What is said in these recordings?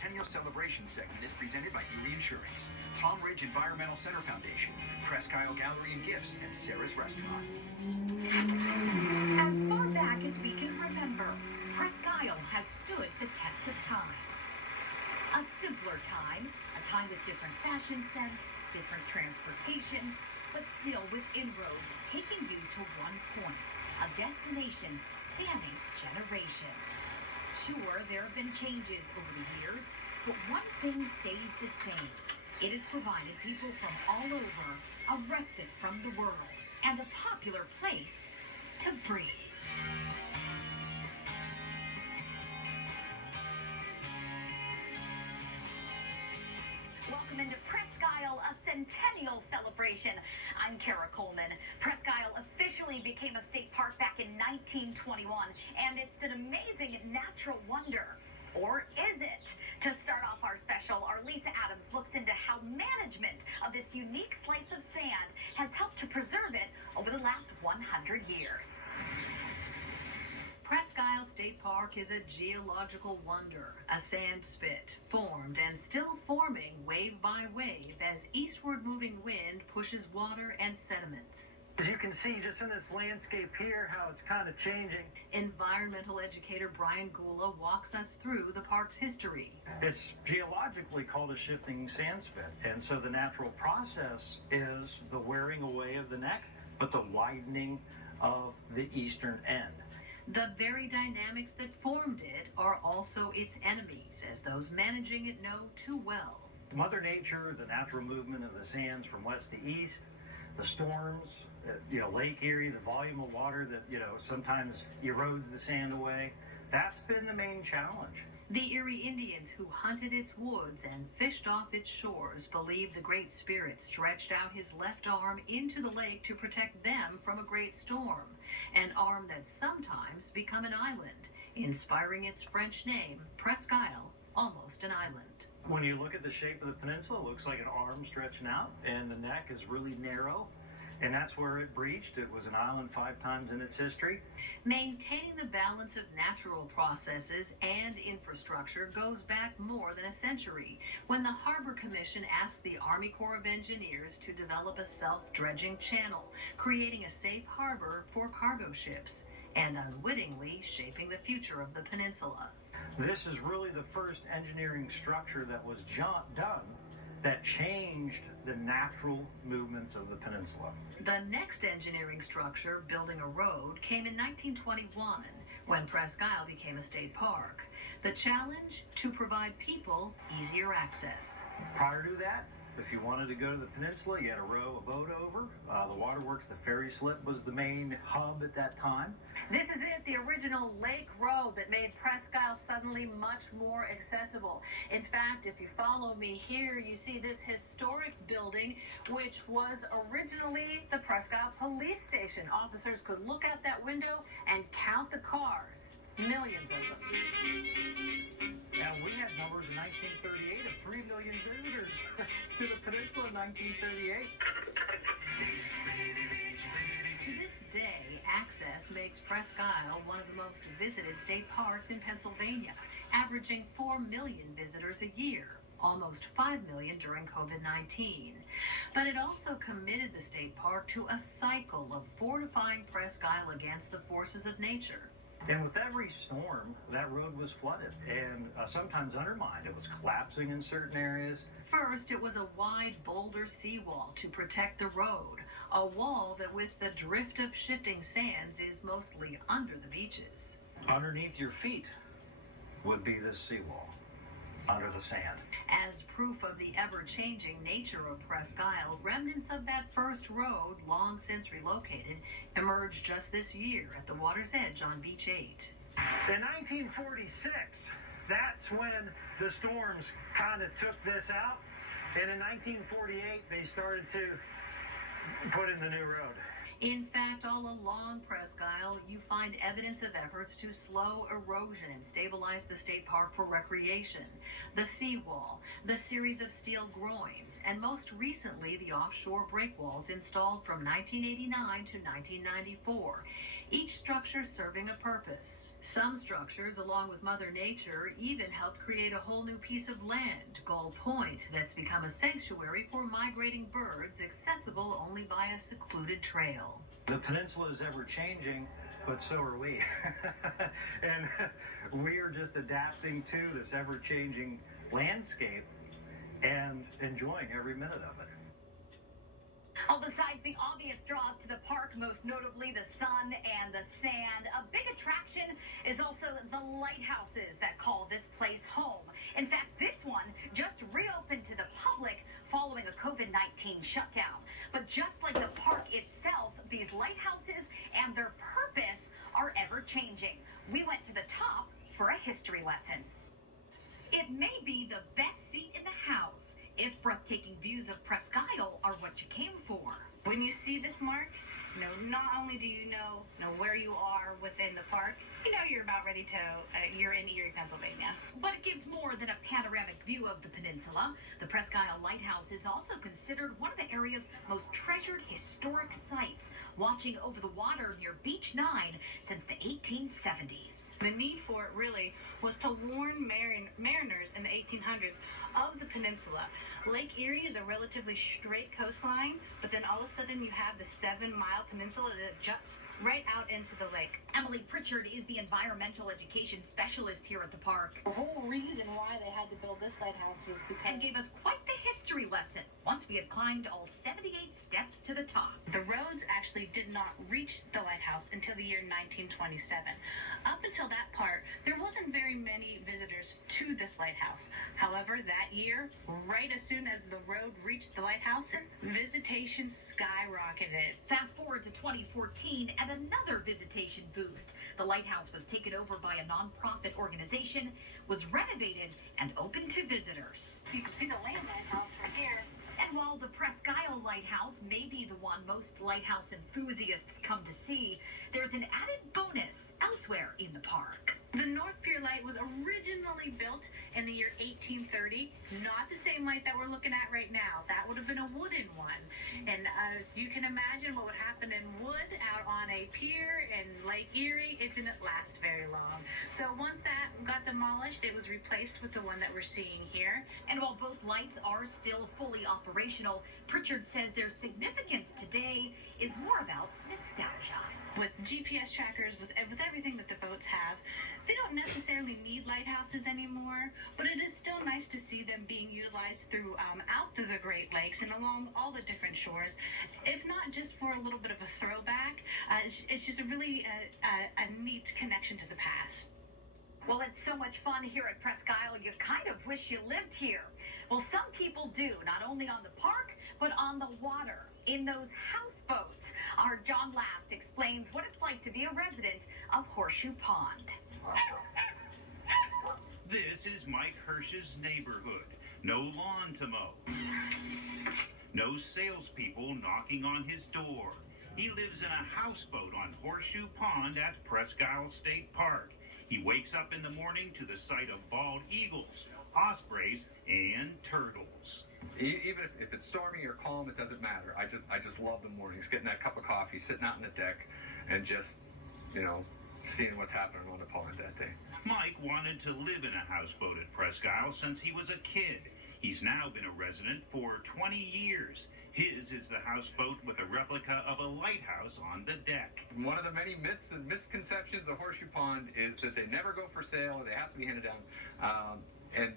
Centennial Celebration segment is presented by Erie Insurance, Tom Ridge Environmental Center Foundation, Presque Gallery and Gifts, and Sarah's Restaurant. As far back as we can remember, Presque has stood the test of time. A simpler time, a time with different fashion sense, different transportation, but still with inroads taking you to one point, a destination spanning generations. Sure, there have been changes over the years, but one thing stays the same. It has provided people from all over a respite from the world and a popular place to breathe. Welcome into Presque, a centennial celebration. I'm Kara Coleman. Presque officially became a state park back in 1921, and it's an amazing natural wonder. Or is it? To start off our special, our Lisa Adams looks into how management of this unique slice of sand has helped to preserve it over the last 100 years. Presque State Park is a geological wonder, a sand spit formed and still forming wave by wave as eastward moving wind pushes water and sediments. As you can see just in this landscape here, how it's kind of changing. Environmental educator Brian Gula walks us through the park's history. It's geologically called a shifting sand spit, and so the natural process is the wearing away of the neck, but the widening of the eastern end. The very dynamics that formed it are also its enemies, as those managing it know too well. Mother Nature, the natural movement of the sands from west to east, the storms, Lake Erie, the volume of water that, sometimes erodes the sand away. That's been the main challenge. The Erie Indians who hunted its woods and fished off its shores believed the Great Spirit stretched out his left arm into the lake to protect them from a great storm, an arm that sometimes become an island, inspiring its French name, Presque Isle, almost an island. When you look at the shape of the peninsula, it looks like an arm stretching out, and the neck is really narrow. And that's where it breached. It was an island 5 times in its history. Maintaining the balance of natural processes and infrastructure goes back more than a century, when the Harbor Commission asked the Army Corps of Engineers to develop a self-dredging channel, creating a safe harbor for cargo ships, and unwittingly shaping the future of the peninsula. This is really the first engineering structure that was done that changed the natural movements of the peninsula. The next engineering structure, building a road, came in 1921 when Presque Isle became a state park. The challenge, to provide people easier access. Prior to that, if you wanted to go to the peninsula, you had to row a boat over. The waterworks, the ferry slip was the main hub at that time. This is it, the original lake road that made Presque Isle suddenly much more accessible. In fact, if you follow me here, you see this historic building, which was originally the Presque Isle police station. Officers could look out that window and count the cars, millions of them. Now, we had numbers in 1938 of 3 million visitors to the peninsula in 1938. To this day, access makes Presque Isle one of the most visited state parks in Pennsylvania, averaging 4 million visitors a year, almost 5 million during COVID-19. But it also committed the state park to a cycle of fortifying Presque Isle against the forces of nature. And with every storm, that road was flooded and sometimes undermined. It was collapsing in certain areas. First, it was a wide boulder seawall to protect the road, a wall that with the drift of shifting sands is mostly under the beaches. Underneath your feet would be this seawall, under the sand. As proof of the ever-changing nature of Presque Isle, remnants of that first road, long since relocated, emerged just this year at the water's edge on Beach 8. In 1946, that's when the storms kind of took this out. And in 1948, they started to put in the new road. In fact, all along Presque Isle, you find evidence of efforts to slow erosion and stabilize the state park for recreation. The seawall, the series of steel groins, and most recently the offshore breakwalls installed from 1989 to 1994. each structure serving a purpose. Some structures, along with Mother Nature, even helped create a whole new piece of land, Gull Point, that's become a sanctuary for migrating birds, accessible only by a secluded trail. The peninsula is ever changing, but so are we. And we are just adapting to this ever changing landscape and enjoying every minute of it. Well, besides the obvious draws to the park, most notably the sun and the sand, a big attraction is also the lighthouses that call this place home. In fact, this one just reopened to the public following a COVID-19 shutdown. But just like the park itself, these lighthouses and their purpose are ever changing. We went to the top for a history lesson. It may be the best seat in the house if breathtaking views of Presque are what you came for. When you see this mark, not only do you know where you are within the park, you're about ready to, you're in Erie, Pennsylvania. But it gives more than a panoramic view of the peninsula. The Presque Lighthouse is also considered one of the area's most treasured historic sites, watching over the water near Beach 9 since the 1870s. The need for it really was to warn mariners in the 1800s of the peninsula. Lake Erie is a relatively straight coastline, but then all of a sudden you have the 7-mile peninsula that juts right out into the lake. Emily Pritchard is the environmental education specialist here at the park. The whole reason why they had to build this lighthouse was because... And gave us quite the history lesson once we had climbed all 78 steps to the top. The roads actually did not reach the lighthouse until the year 1927. Up until that part, there wasn't very many visitors to this lighthouse. However, that year, right as soon as the road reached the lighthouse, visitation skyrocketed. Fast forward to 2014 and another visitation boost. The lighthouse was taken over by a nonprofit organization, was renovated and open to visitors. You can see the land lighthouse from here. And while the Presque Lighthouse may be the one most lighthouse enthusiasts come to see, there's an added bonus elsewhere in the park. The North Pier light was originally built in the year 1830. Not the same light that we're looking at right now. That would have been a wooden one. And as you can imagine what would happen in wood out on a pier in Lake Erie, it didn't last very long. So once that got demolished, it was replaced with the one that we're seeing here. And while both lights are still fully operational, Pritchard says their significance today is more about nostalgia. With GPS trackers, with everything that the boats have, they don't necessarily need lighthouses anymore, but it is still nice to see them being utilized out through the Great Lakes and along all the different shores, if not just for a little bit of a throwback. It's just a really a neat connection to the past. Well, it's so much fun here at Presque Isle, you kind of wish you lived here. Well, some people do, not only on the park, but on the water, in those houseboats. Our John Last explains what it's like to be a resident of Horseshoe Pond. This is Mike Hirsch's neighborhood. No lawn to mow. No salespeople knocking on his door. He lives in a houseboat on Horseshoe Pond at Presque Isle State Park. He wakes up in the morning to the sight of bald eagles, ospreys, and turtles. Even if it's stormy or calm, it doesn't matter. I just love the mornings, getting that cup of coffee, sitting out on the deck, and just, seeing what's happening on the pond that day. Mike wanted to live in a houseboat at Presque Isle since he was a kid. He's now been a resident for 20 years. His is the houseboat with a replica of a lighthouse on the deck. One of the many myths and misconceptions of Horseshoe Pond is that they never go for sale or they have to be handed down, and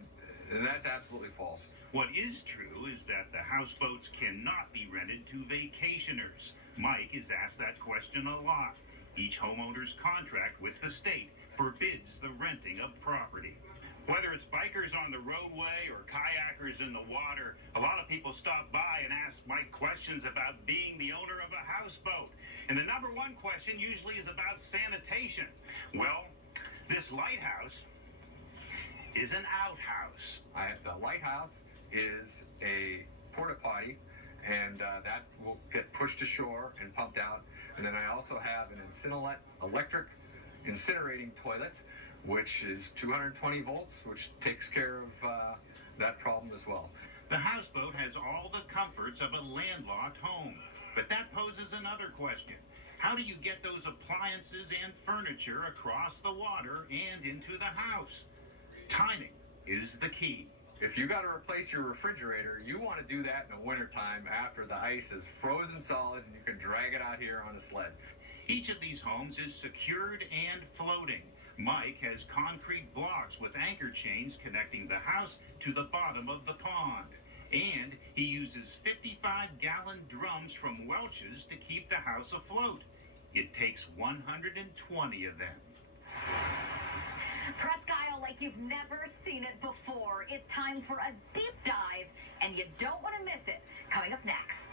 that's absolutely false. What is true is that the houseboats cannot be rented to vacationers. Mike is asked that question a lot. Each homeowner's contract with the state forbids the renting of property. Whether it's bikers on the roadway or kayakers in the water, a lot of people stop by and ask Mike questions about being the owner of a houseboat. And the number one question usually is about sanitation. Well, this lighthouse is an outhouse. The lighthouse is a porta potty, and that will get pushed ashore and pumped out. And then I also have an electric incinerating toilet, which is 220 volts, which takes care of that problem as well. The houseboat has all the comforts of a landlocked home. But that poses another question. How do you get those appliances and furniture across the water and into the house? Timing is the key. If you got to replace your refrigerator, you want to do that in the wintertime after the ice is frozen solid and you can drag it out here on a sled. Each of these homes is secured and floating. Mike has concrete blocks with anchor chains connecting the house to the bottom of the pond. And he uses 55-gallon drums from Welch's to keep the house afloat. It takes 120 of them. Presque Isle like you've never seen it before. It's time for a deep dive, and you don't want to miss it. Coming up next.